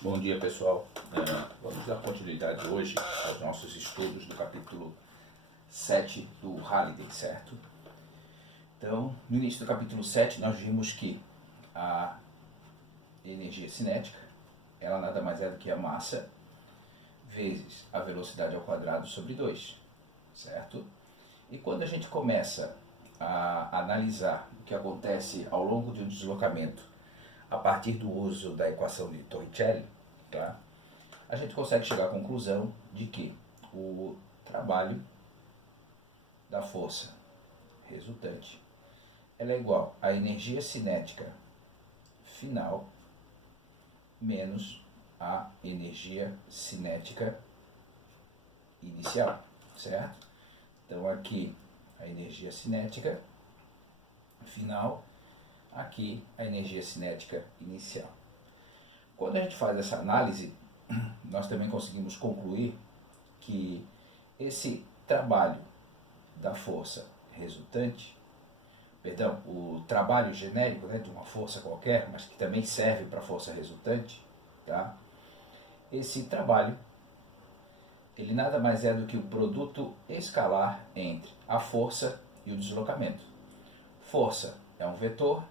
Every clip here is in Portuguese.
Bom dia, pessoal. Vamos dar continuidade hoje aos nossos estudos do capítulo 7 do Halliday, certo? Então, no início do capítulo 7, nós vimos que a energia cinética, ela nada mais é do que a massa vezes a velocidade ao quadrado sobre 2, certo? E quando a gente começa a analisar o que acontece ao longo de um deslocamento a partir do uso da equação de Torricelli, tá? A gente consegue chegar à conclusão de que o trabalho da força resultante ela é igual à energia cinética final menos a energia cinética inicial, certo? Então aqui a energia cinética final, aqui a energia cinética inicial. Quando a gente faz essa análise, nós também conseguimos concluir que esse trabalho da força resultante, o trabalho genérico, né, de uma força qualquer, mas que também serve para a força resultante, tá? Esse trabalho, ele nada mais é do que o produto escalar entre a força e o deslocamento. Força é um vetor,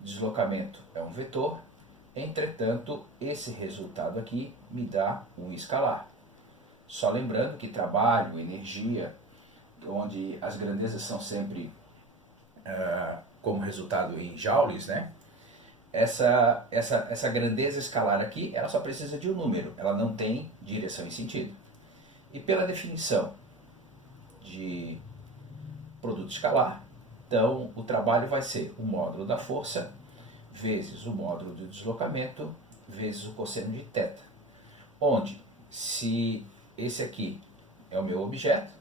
deslocamento é um vetor, entretanto, esse resultado aqui me dá um escalar. Só lembrando que trabalho, energia, onde as grandezas são sempre como resultado em joules, né? Essa grandeza escalar aqui, ela só precisa de um número, ela não tem direção e sentido. E pela definição de produto escalar, então o trabalho vai ser o módulo da força vezes o módulo do deslocamento vezes o cosseno de θ, onde se esse aqui é o meu objeto,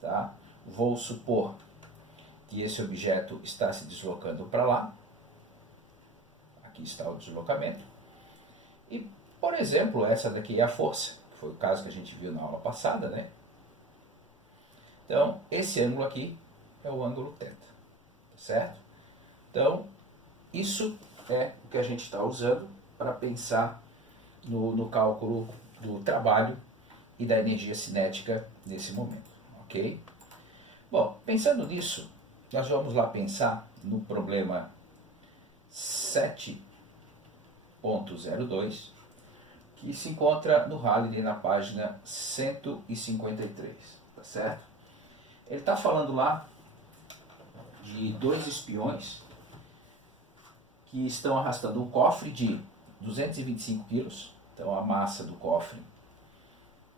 tá? Vou supor que esse objeto está se deslocando para lá, aqui está o deslocamento, e, por exemplo, essa daqui é a força, que foi o caso que a gente viu na aula passada, né? Então, esse ângulo aqui é o ângulo θ, certo? Então, isso é o que a gente está usando para pensar no cálculo do trabalho e da energia cinética nesse momento, ok? Bom, pensando nisso, nós vamos lá pensar no problema 7.02, que se encontra no Halliday na página 153, tá certo? Ele está falando lá de dois espiões que estão arrastando um cofre de 225 quilos, então a massa do cofre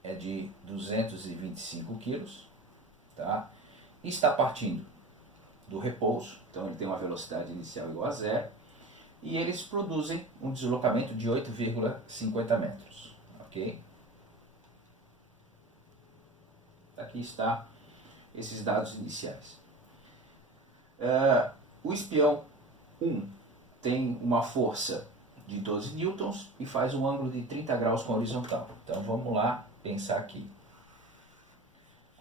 é de 225 quilos, tá? E está partindo do repouso, então ele tem uma velocidade inicial igual a zero, e eles produzem um deslocamento de 8,50 metros, ok? Aqui está esses dados iniciais. O espião 1 tem uma força de 12 newtons e faz um ângulo de 30 graus com a horizontal. Então vamos lá pensar aqui.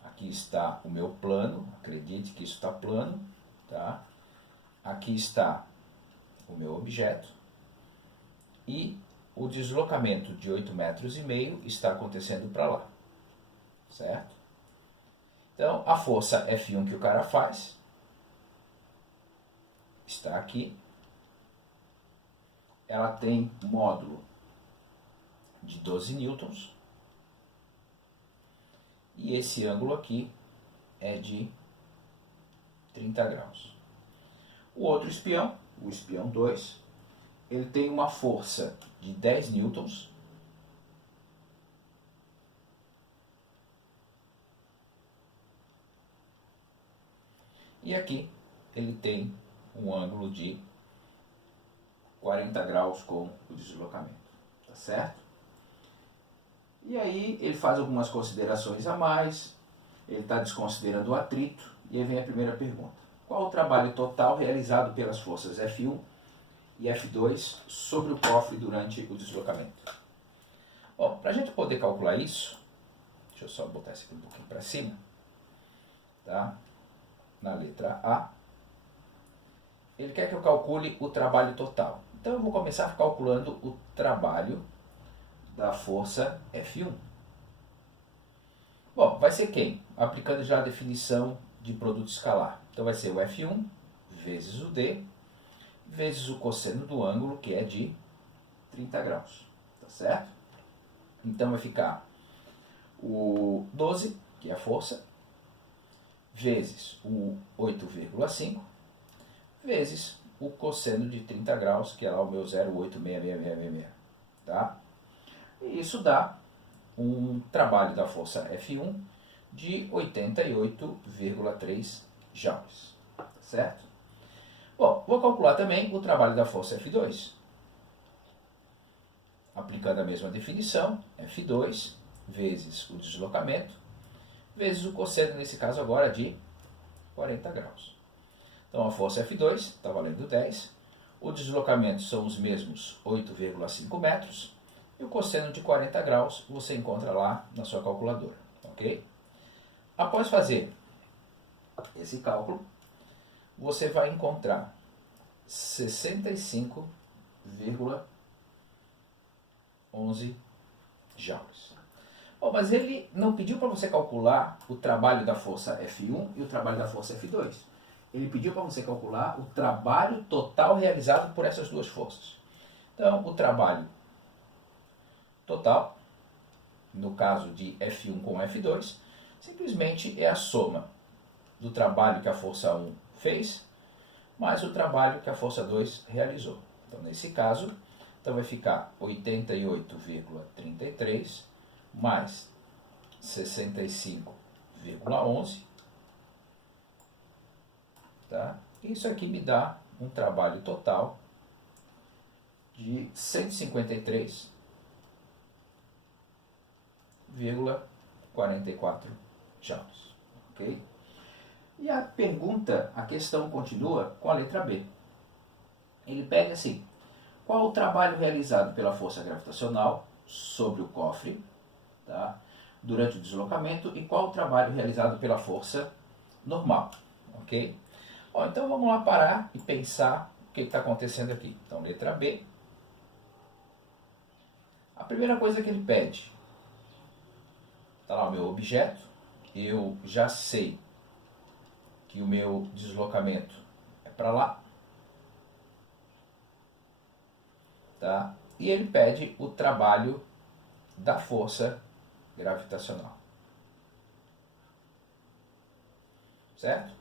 Aqui está o meu plano, acredite que isso está plano, tá? Aqui está o meu objeto e o deslocamento de 8,5 metros está acontecendo para lá, certo? Então a força F1 que o cara faz está aqui. Ela tem módulo de 12 newtons e esse ângulo aqui é de 30 graus. O outro espião, o espião 2, ele tem uma força de 10 newtons e aqui ele tem um ângulo de 40 graus com o deslocamento, tá certo? E aí ele faz algumas considerações a mais, ele está desconsiderando o atrito, e aí vem a primeira pergunta. Qual o trabalho total realizado pelas forças F1 e F2 sobre o cofre durante o deslocamento? Bom, para a gente poder calcular isso, deixa eu só botar isso aqui um pouquinho para cima, tá? Na letra A, ele quer que eu calcule o trabalho total. Então eu vou começar calculando o trabalho da força F1. Bom, vai ser quem? Aplicando já a definição de produto escalar. Então vai ser o F1 vezes o D vezes o cosseno do ângulo, que é de 30 graus. Tá certo? Então vai ficar o 12, que é a força, vezes o 8,5, vezes o cosseno de 30 graus, que é lá o meu 0,86666. Tá? E isso dá um trabalho da força F1 de 88,3 joules. Certo? Bom, vou calcular também o trabalho da força F2. Aplicando a mesma definição, F2 vezes o deslocamento, vezes o cosseno, nesse caso agora, de 40 graus. Então a força F2 está valendo 10, o deslocamento são os mesmos 8,5 metros, e o cosseno de 40 graus você encontra lá na sua calculadora. Ok? Após fazer esse cálculo, você vai encontrar 65,11 joules. Bom, mas ele não pediu para você calcular o trabalho da força F1 e o trabalho da força F2. Ele pediu para você calcular o trabalho total realizado por essas duas forças. Então, o trabalho total, no caso de F1 com F2, simplesmente é a soma do trabalho que a força 1 fez, mais o trabalho que a força 2 realizou. Então, nesse caso, então vai ficar 88,33 mais 65,11. Tá? Isso aqui me dá um trabalho total de 153,44 joules. Ok? E a pergunta, a questão continua com a letra B. Ele pega assim: qual o trabalho realizado pela força gravitacional sobre o cofre, tá, durante o deslocamento, e qual o trabalho realizado pela força normal? Ok? Bom, então vamos lá parar e pensar o que está acontecendo aqui. Então, letra B. A primeira coisa que ele pede, está lá o meu objeto, eu já sei que o meu deslocamento é para lá, tá? E ele pede o trabalho da força gravitacional. Certo?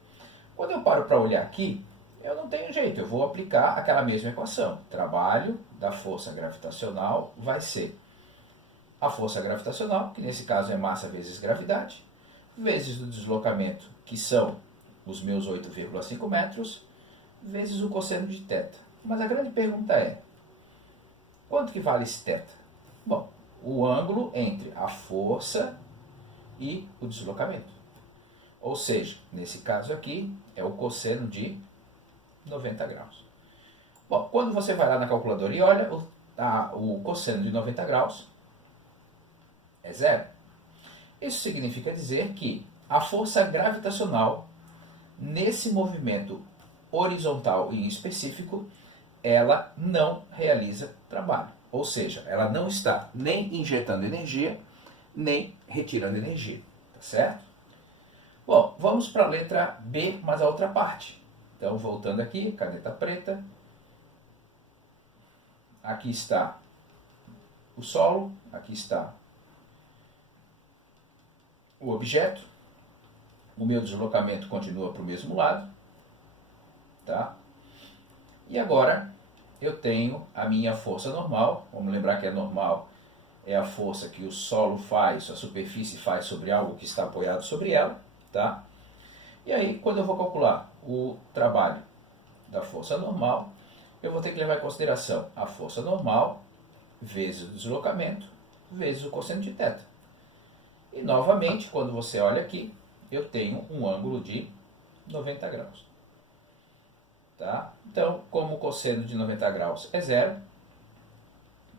Quando eu paro para olhar aqui, eu não tenho jeito, eu vou aplicar aquela mesma equação. Trabalho da força gravitacional vai ser a força gravitacional, que nesse caso é massa vezes gravidade, vezes o deslocamento, que são os meus 8,5 metros, vezes o cosseno de θ. Mas a grande pergunta é: quanto que vale esse θ? Bom, o ângulo entre a força e o deslocamento. Ou seja, nesse caso aqui, é o cosseno de 90 graus. Bom, quando você vai lá na calculadora e olha, o cosseno de 90 graus é zero. Isso significa dizer que a força gravitacional, nesse movimento horizontal e específico, ela não realiza trabalho. Ou seja, ela não está nem injetando energia, nem retirando energia. Tá certo? Bom, vamos para a letra B, mas a outra parte. Então, voltando aqui, caneta preta. Aqui está o solo, aqui está o objeto. O meu deslocamento continua para o mesmo lado. Tá? E agora eu tenho a minha força normal. Vamos lembrar que a normal é a força que o solo faz, a superfície faz sobre algo que está apoiado sobre ela. Tá? E aí, quando eu vou calcular o trabalho da força normal, eu vou ter que levar em consideração a força normal vezes o deslocamento vezes o cosseno de θ. E novamente, quando você olha aqui, eu tenho um ângulo de 90 graus. Tá? Então, como o cosseno de 90 graus é zero,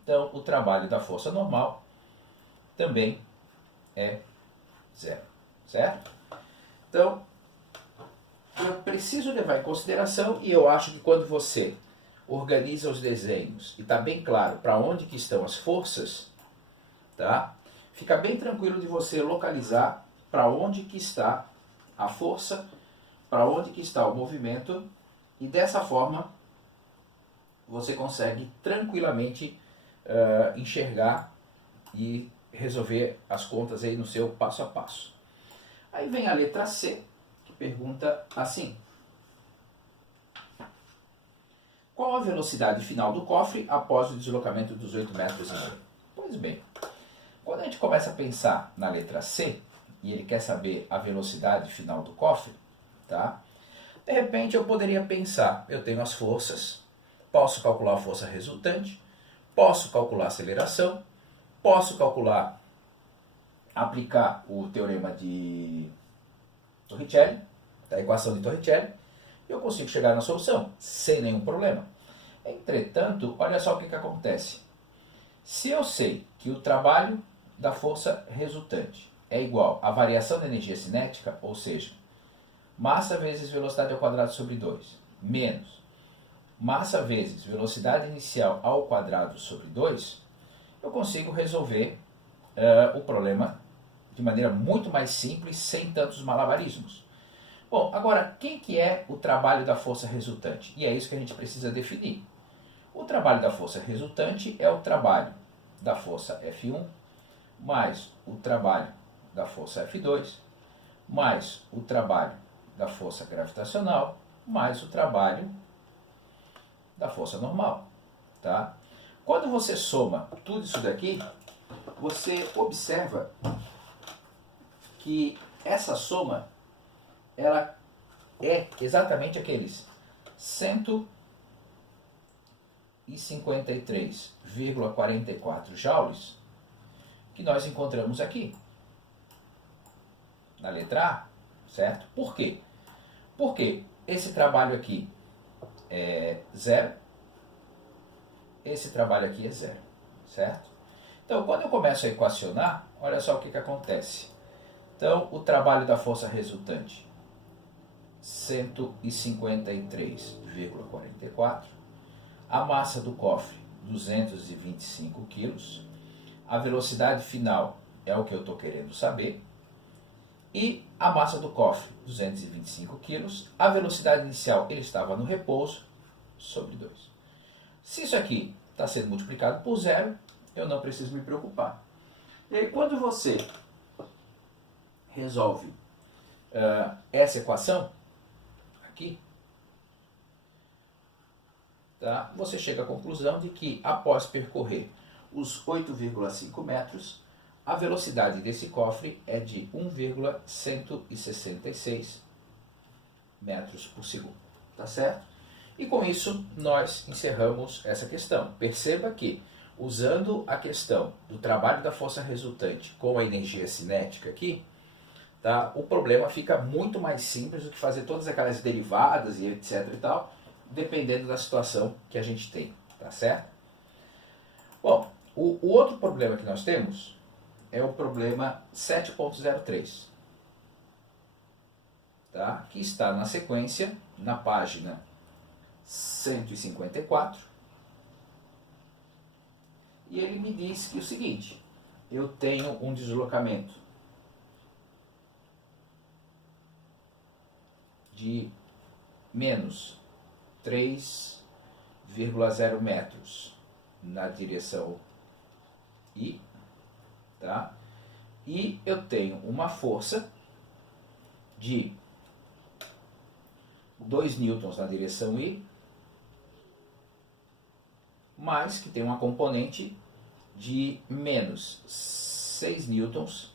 então o trabalho da força normal também é zero. Certo? Então, eu preciso levar em consideração, e eu acho que quando você organiza os desenhos e está bem claro para onde que estão as forças, tá? Fica bem tranquilo de você localizar para onde que está a força, para onde que está o movimento, e dessa forma você consegue tranquilamente enxergar e resolver as contas aí no seu passo a passo. Aí vem a letra C, que pergunta assim: qual a velocidade final do cofre após o deslocamento dos 8,5 metros? Pois bem, quando a gente começa a pensar na letra C, e ele quer saber a velocidade final do cofre, tá? De repente eu poderia pensar, eu tenho as forças, posso calcular a força resultante, posso calcular a aceleração, posso calcular, aplicar o teorema de Torricelli, da equação de Torricelli, e eu consigo chegar na solução, sem nenhum problema. Entretanto, olha só o que acontece. Se eu sei que o trabalho da força resultante é igual à variação da energia cinética, ou seja, massa vezes velocidade ao quadrado sobre 2, menos massa vezes velocidade inicial ao quadrado sobre 2, eu consigo resolver o problema de maneira muito mais simples, sem tantos malabarismos. Bom, agora, quem que é o trabalho da força resultante? E é isso que a gente precisa definir. O trabalho da força resultante é o trabalho da força F1 mais o trabalho da força F2 mais o trabalho da força gravitacional mais o trabalho da força normal, tá? Quando você soma tudo isso daqui, você observa que essa soma ela é exatamente aqueles 153,44 joules que nós encontramos aqui na letra A, certo? Por quê? Porque esse trabalho aqui é zero, esse trabalho aqui é zero, certo? Então, quando eu começo a equacionar, olha só o que acontece. Então, o trabalho da força resultante, 153,44, a massa do cofre, 225 quilos, a velocidade final é o que eu estou querendo saber, e a massa do cofre, 225 quilos, a velocidade inicial, ele estava no repouso, sobre 2. Se isso aqui está sendo multiplicado por zero, eu não preciso me preocupar. E aí, quando você resolve essa equação, aqui, tá? Você chega à conclusão de que, após percorrer os 8,5 metros, a velocidade desse cofre é de 1,166 metros por segundo, tá certo? E com isso, nós encerramos essa questão. Perceba que, usando a questão do trabalho da força resultante com a energia cinética aqui, tá, o problema fica muito mais simples do que fazer todas aquelas derivadas e etc e tal, dependendo da situação que a gente tem, tá certo? Bom, o outro problema que nós temos é o problema 7.03, tá? Que está na sequência, na página 154, e ele me diz que o seguinte: eu tenho um deslocamento de menos 3,0 metros na direção I, tá? E eu tenho uma força de 2 newtons na direção I, mas que tem uma componente de menos 6 newtons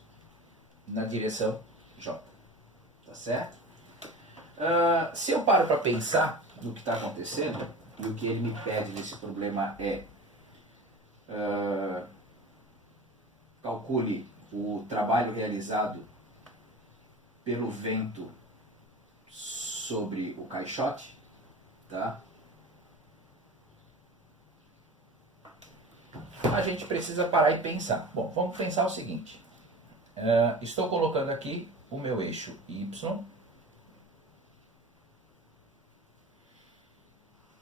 na direção J, tá certo? Se eu paro para pensar no que está acontecendo, e o que ele me pede nesse problema é calcule o trabalho realizado pelo vento sobre o caixote, tá? A gente precisa parar e pensar. Bom, vamos pensar o seguinte. Estou colocando aqui o meu eixo Y,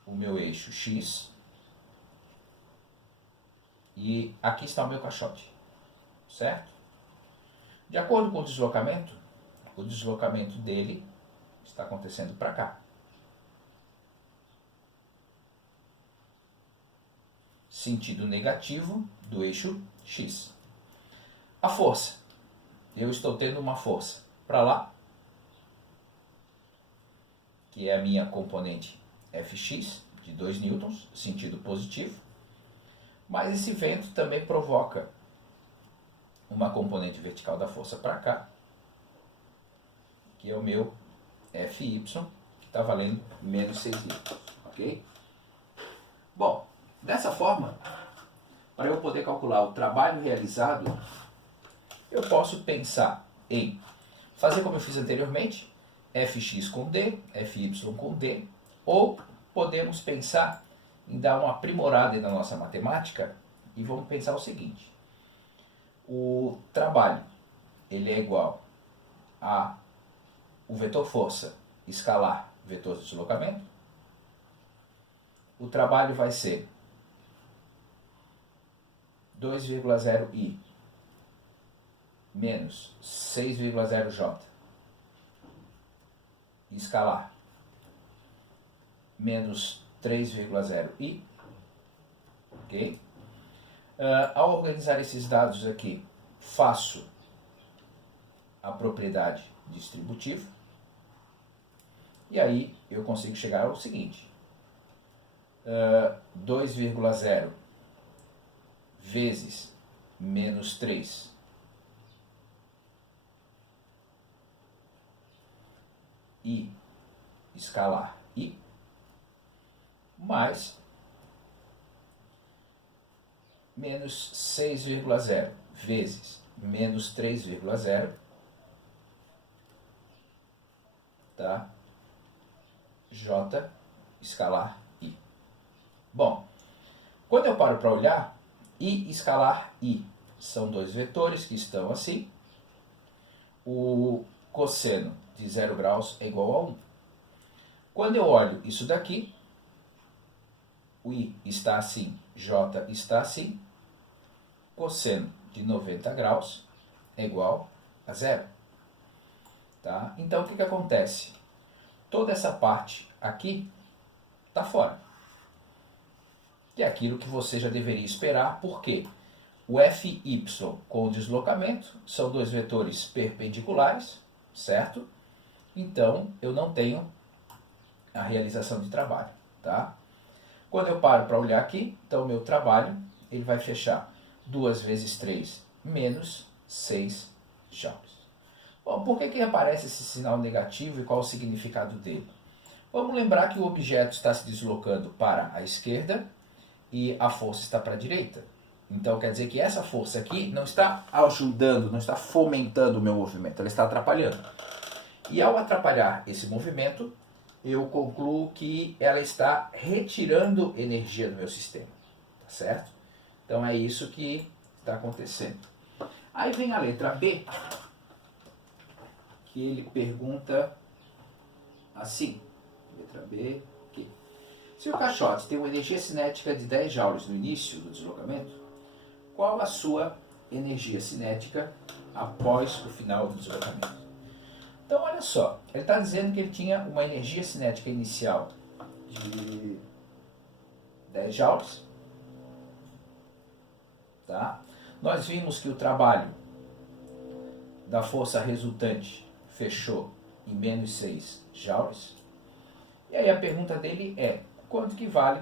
o o meu eixo X e aqui está o meu caixote, certo? De acordo com o deslocamento dele está acontecendo para cá. Sentido negativo do eixo X. A força. Eu estou tendo uma força para lá, que é a minha componente Fx, de 2 newtons, sentido positivo. Mas esse vento também provoca uma componente vertical da força para cá, que é o meu Fy, que está valendo menos 6 newtons, ok? Bom, dessa forma, para eu poder calcular o trabalho realizado, eu posso pensar em fazer como eu fiz anteriormente, Fx com D, Fy com D, ou podemos pensar em dar uma aprimorada na nossa matemática e vamos pensar o seguinte: o trabalho ele é igual a o vetor força escalar vetor de deslocamento. O trabalho vai ser 2,0i menos 6,0j escalar menos 3,0i, ok? Ao organizar esses dados aqui, faço a propriedade distributiva e aí eu consigo chegar ao seguinte: 2,0 vezes menos 3 i escalar i mais menos 6,0 vezes menos 3,0, tá? J escalar i. Bom, quando eu paro para olhar, i escalar i são dois vetores que estão assim. O cosseno de 0 graus é igual a 1. Quando eu olho isso daqui, o i está assim, j está assim, cosseno de 90 graus é igual a 0. Tá? Então, o que acontece? Toda essa parte aqui está fora. Que é aquilo que você já deveria esperar, porque o Fy com o deslocamento são dois vetores perpendiculares, certo? Então, eu não tenho a realização de trabalho, tá? Quando eu paro para olhar aqui, então o meu trabalho ele vai fechar 2 vezes 3 menos 6 joules. Bom, por que aparece esse sinal negativo e qual o significado dele? Vamos lembrar que o objeto está se deslocando para a esquerda e a força está para a direita. Então quer dizer que essa força aqui não está ajudando, não está fomentando o meu movimento, ela está atrapalhando. E ao atrapalhar esse movimento, eu concluo que ela está retirando energia do meu sistema, tá certo? Então é isso que está acontecendo. Aí vem a letra B, que ele pergunta assim, letra B, aqui. Se o caixote tem uma energia cinética de 10 joules no início do deslocamento, qual a sua energia cinética após o final do deslocamento? Então, olha só, ele está dizendo que ele tinha uma energia cinética inicial de 10 joules. Tá? Nós vimos que o trabalho da força resultante fechou em menos 6 joules. E aí a pergunta dele é, quanto que vale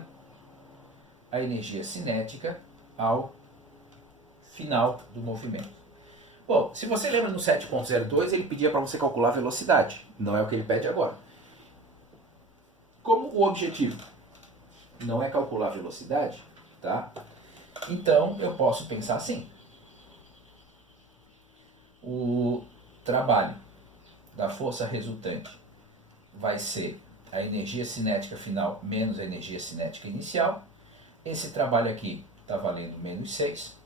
a energia cinética ao final do movimento? Bom, se você lembra no 7.02, ele pedia para você calcular a velocidade. Não é o que ele pede agora. Como o objetivo não é calcular a velocidade, tá? Então eu posso pensar assim. O trabalho da força resultante vai ser a energia cinética final menos a energia cinética inicial. Esse trabalho aqui está valendo menos 6.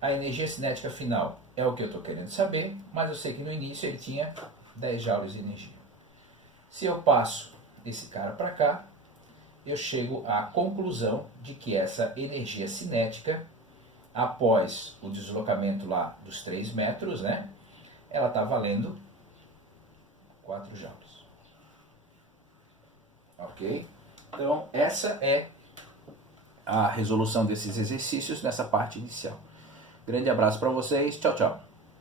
A energia cinética final é o que eu estou querendo saber, mas eu sei que no início ele tinha 10 joules de energia. Se eu passo esse cara para cá, eu chego à conclusão de que essa energia cinética, após o deslocamento lá dos 3 metros, né, ela está valendo 4 joules. Ok? Então, essa é a resolução desses exercícios nessa parte inicial. Grande abraço para vocês. Tchau, tchau.